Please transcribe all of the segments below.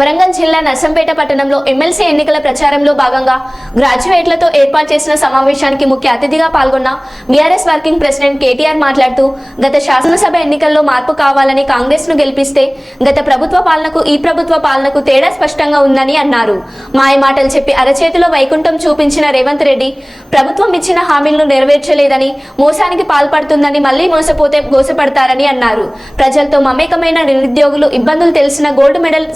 వరంగల్ జిల్లా నర్సంపేట పట్టణంలో ఎమ్మెల్సీ ఎన్నికల ప్రచారంలో భాగంగా గ్రాడ్యుయేట్లతో ఏర్పాటు చేసిన సమావేశానికి ముఖ్య అతిథిగా పాల్గొన్న బీఆర్ఎస్ వర్కింగ్ ప్రెసిడెంట్ కేటీఆర్ మాట్లాడుతూ గత శాసనసభ ఎన్నికల్లో మార్పు కావాలని కాంగ్రెస్ను గెలిపిస్తే గత ప్రభుత్వ పాలనకు ఈ ప్రభుత్వ పాలనకు తేడా స్పష్టంగా ఉందని అన్నారు. మాయ మాటలు చెప్పి అరచేతిలో వైకుంఠం చూపించిన రేవంత్ రెడ్డి ప్రభుత్వం ఇచ్చిన హామీలను నెరవేర్చలేదని మోసానికి పాల్పడుతుందని మళ్ళీ మోసపోతే గోసపడతారని అన్నారు. ప్రజలతో మమేకమైన నిరుద్యోగులు ఇబ్బందులు తెలిసిన గోల్డ్ మెడల్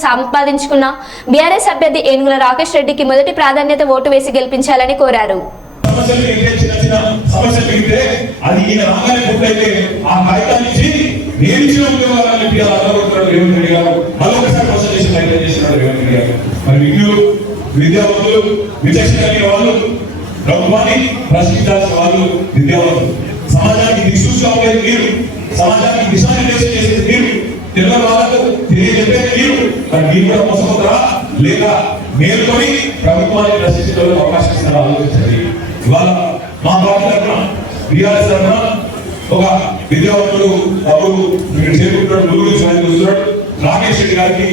సంపాదించుకున్న బీఆర్ఎస్ అభ్యర్థి ఏనుగుల రాకేష్ రెడ్డికి మొదటి ప్రాధాన్యత ఓటు వేసి గెలిపించాలని కోరారు. సమస్యలు చిన్న చిన్న సమస్యలు అది ఈయన రాగానే పూర్తయితే ఆ కాగితాన్ని ఇచ్చి నేను ఇచ్చిన రేవంత్ రెడ్డి గారు. మరొకసారి ప్రయత్నం చేస్తున్నాడు రేవంత్ రెడ్డి గారు. మరి విజ్ఞులు విద్యావంతులు విచక్షణ కలిగిన వాళ్ళు ప్రభుత్వాన్ని ప్రశ్నించాల్సిన వాళ్ళు విద్యావంతులు. సమాజానికి దిక్సూచి మీరు. సమాజానికి దిశానిర్దేశం చేసేది మీరు. వాళ్ళకు తెలియజెప్పేది మీరు మరి మీరు కూడా మోసపోతారా లేదా మేలుకొని ప్రభుత్వాన్ని ప్రశ్నించడానికి అవకాశం ఇస్తారా? ఆలోచించండి. ఇవాళ మా పార్టీ తరఫున బీఆర్ఎస్ తరఫున ఒక విద్యావంతుడు అప్పుడు ఇక్కడ చేరుకుంటాడు ముగ్గురు సాయం చూస్తున్నాడు. రాకేష్ రెడ్డి గారికి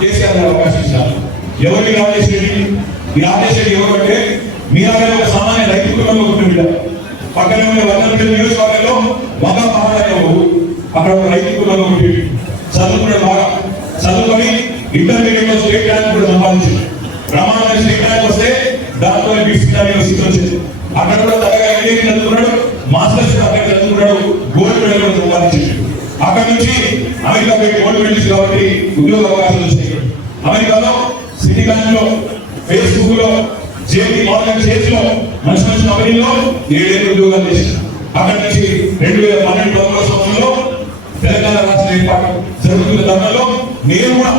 కేసీఆర్ గారు అవకాశం ఇస్తారు ఎవరికి రాకేష్ రెడ్డి? మీ రాకేష్ రెడ్డి ఎవరంటే మీలాగే ఒక సామాన్య రైతు కుటుంబంలో ఉంటుంది బిడ్డ. పక్కనే ఉన్న వర్ధనపల్లి నియోజకవర్గంలో మగ మహారాజు అక్కడ ఒక రైతు కుటుంబంలో ఉంటుంది చదువుకునే బాగా చదువుకొని ఇంటర్మీడియట్లో స్టేట్ ర్యాంక్ కూడా సంపాదించింది ప్రమాణమైన స్టేట్ ర్యాంక్ వస్తే దాంట్లో బీసీఆర్ యూనివర్సిటీ వచ్చింది అక్కడ కూడా తగ్గగా ఇంజనీరింగ్ చదువుకున్నాడు మాస్టర్స్ అక్కడ చదువుకున్నాడు గోల్డ్ మెడల్ కూడా సంపాదించింది అక్కడ నుంచి అమెరికా పోయి గోల్డ్ మెడల్స్ కాబట్టి ఉద్యోగ అవకాశాలు వచ్చాయి అమెరికాలో సిటీ బ్యాంక్లో ఫేస్బుక్లో జేపీ మార్గన్ చేసి లో మంచి మంచి కంపెనీలో ఏడేళ్ళు ఉద్యోగాలు చేశారు అక్కడి నుంచి రెండు వేల పన్నెండు సంవత్సరంలో తెలంగాణ రాష్ట్ర ఏర్పాటు జరుగుతున్న తరుణంలో నేను కూడా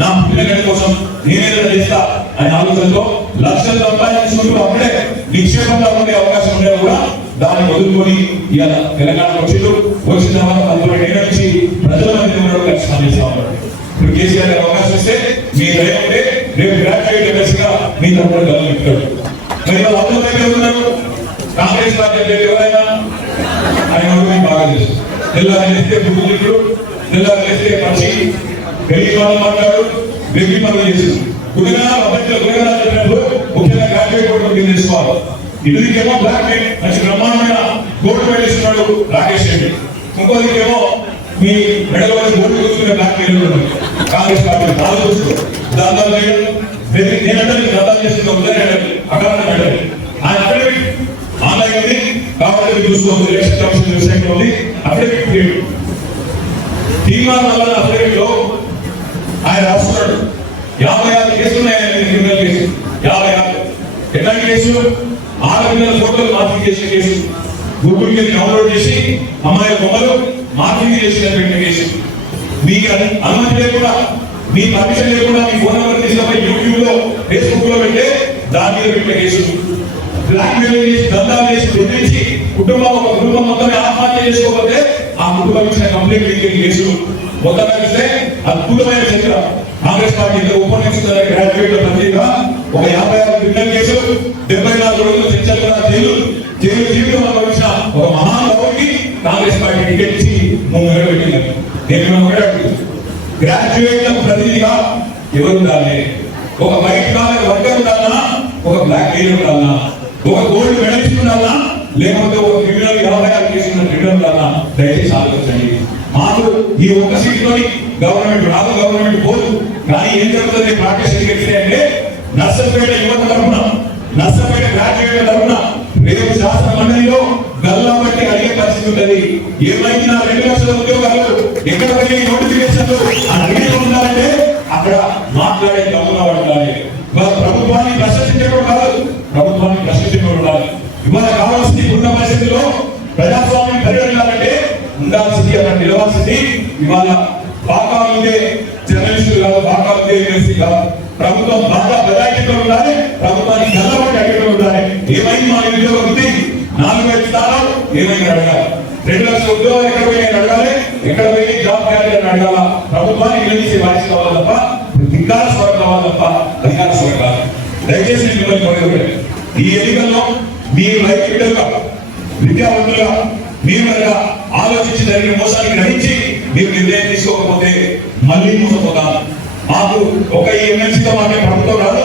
నా పిల్లగాడి కోసం నేనేదైనా చేస్తా అనే ఆలోచనతో లక్షలు సంపాదించుకుంటూ అప్పుడే నిక్షేపంగా ఉండే అవకాశం ఉండేది కూడా దాన్ని వదులుకొని ఇవాళ తెలంగాణ వచ్చిండు వచ్చిన తర్వాత పదకొండు ఏళ్ళ నుంచి ప్రజల మధ్య కూడా కలిసి పనిచేస్తా ఉన్నాడు ఇప్పుడు కేసీఆర్ గారు అవకాశం ఇస్తే మీ దయ ఉంటే రేపు గ్రాడ్యుయేట్ ఎమ్మెల్సీగా మీ తరపున గెలవగలుగుతాడు మరి వాళ్ళు అందరూ దగ్గర ఉన్నారు కాంగ్రెస్ పార్టీ అభ్యర్థి ఎవరైనా? ఆయన కూడా మీకు బాగా తెలుసు. తెల్లారి లేస్తే బుద్ధుడు తెల్లారి లేస్తే పక్షి. పెళ్ళి వాళ్ళు మాట్లాడు డిగ్రీ పనులు చేసింది గుడిగా అభ్యర్థులు గుడిగా చెప్పినప్పుడు ముఖ్యంగా గ్రాడ్యుయేట్ కూడా మీరు తెలుసుకోవాలి ఇద్దరికేమో బ్లాక్ మెయిల్ మంచి బ్రహ్మాండమైన గోల్డ్ మెడల్ ఇస్తున్నాడు రాకేష్ రెడ్డి. ఇంకోదికేమో మీ మెడల్ వారి గోల్డ్ చూసుకునే బ్లాక్ మెయిల్ కాంగ్రెస్ పార్టీ బాగా చూసుకో దాదాపు నేనంటే మీకు రద్దాలు చేస్తున్న ఉదయం అక్కడ మెడల్ ఆయన అఫిడవిట్ ఆన్లైన్ ఉంది. కాబట్టి మీరు చూసుకోవచ్చు. ఎలక్షన్ కమిషన్ వెబ్సైట్ ఉంది. అఫిడవిట్ తీర్మానం వల్ల అఫిడవిట్లో ఆయన రాస్తున్నాడు యాభై ఆరు కేసులు ఉన్నాయని క్రిమినల్ కేసు యాభై ఆరు. ఎట్లాంటి కేసు? ఆడపిల్లల ఫోటోలు మార్పింగ్ చేసిన కేసు. గూగుల్కి డౌన్లోడ్ చేసి అమ్మాయిల బొమ్మలు మార్పింగ్ చేసినటువంటి కేసు. మీకు అది అనుమతి లేకుండా మీ పర్మిషన్ లేకుండా మీ ఫోన్ నెంబర్ తీసుకుపోయి యూట్యూబ్లో ఫేస్బుక్లో పెట్టే దాని మీద పెట్టిన కేసు. బ్లాక్ మెయిల్ చేసి దందాలు చేసి బెదిరించి కుటుంబం ఒక కుటుంబం మొత్తం ఆత్మహత్య చేసుకోకపోతే ఆ కుటుంబం ఇచ్చిన కంప్లీట్ లీకేజ్ కేసు మొత్తంగా చూస్తే అద్భుతమైన చరిత్ర. కాంగ్రెస్ పార్టీ ఇద్దరు గ్రాడ్యుయేట్ల గ్రాడ్యుయేట్ ప్రతిగా ఒక యాభై ఆరు క్రిమినల్ కేసు డెబ్బై నాలుగు రోజులు శిక్షణ జైలు జైలు జీవితం అనుభవించిన ఒక మహానుభావుడికి కాంగ్రెస్ పార్టీ టికెట్ ఇచ్చి ముందు పెట్టింది. నేను మిమ్మల్ని ఒకటే ప్రతినిధిగా ఎవరు ఉండాలి? ఒక వైట్ కాలర్ వర్కర్ ఉండాలన్నా ఒక బ్లాక్ మెయిల్ ఉండాలన్నా ఒక గోల్డ్ మెడలిస్ట్ ఉండాలన్నా లేకపోతే ఒక క్రిమినల్ యాభై ఆరు దయచేసి ఆలోచించండి. మాకు ఈ ఒక్క సీట్లోని గవర్నమెంట్ రాదు గవర్నమెంట్ పోదు. కానీ ఏం జరుగుతుంది? ప్రాక్టీస్ ఎందుకు అంటే నర్సంపేట యువత తరఫున నర్సంపేట గ్రాడ్యుయేట్ తరఫున రేపు శాసన మండలిలో గల్లా బట్టి అడిగే పరిస్థితి ఉంటుంది. ఏమైంది నా రెండు లక్షల ఉద్యోగాలు ఎక్కడ పోయి నోటిఫికేషన్లు అని అడిగి ఉండాలంటే అక్కడ మాట్లాడే గమనం ఉండాలి ఇవాళ ప్రభుత్వాన్ని ప్రశ్నించడం కాదు ప్రభుత్వాన్ని ప్రశ్నించడం ఉండాలి ఇవాళ కావాల్సింది ఉన్న పరిస్థితిలో ప్రజాస్వామ్యం పరిగణించాలంటే ఉండాల్సింది అక్కడ నిలవాల్సింది. ఇవాళ బాగా ఉండే జర్నలిస్టులు కాదు బాగా ఉండే యూనివర్సిటీ కాదు. ప్రభుత్వం బాగా బదాయితీతో ఉండాలి ప్రభుత్వానికి గల్లబట్టి అడిగి ఉండాలి. ఏమైంది మా నిరుద్యోగం ఉంది నాలుగు ఐదు స్థానాలు ఏమైంది అడగాలి. రెండు లక్షల ఉద్యోగాలు ఎక్కడ పోయి అడగాలి. ఎక్కడ పోయి జాబ్ క్యారీ అని అడగాల? ప్రభుత్వాన్ని నిలదీసే బాధ్యత కావాలి తప్ప ధిక్కార స్వరం కావాలి తప్ప అధికార స్వరం కాదు. దయచేసి మిమ్మల్ని కోరేది ఈ ఎన్నికల్లో మీ రైతు బిడ్డలుగా విద్యావంతులుగా మీరు కనుక ఆలోచించి జరిగిన మోసాన్ని గ్రహించి మీరు నిర్ణయం తీసుకోకపోతే మళ్ళీ మోసపోతాం మాకు ఒక ఈ ఎమ్మెల్సీతో మాకే ప్రభుత్వం రాదు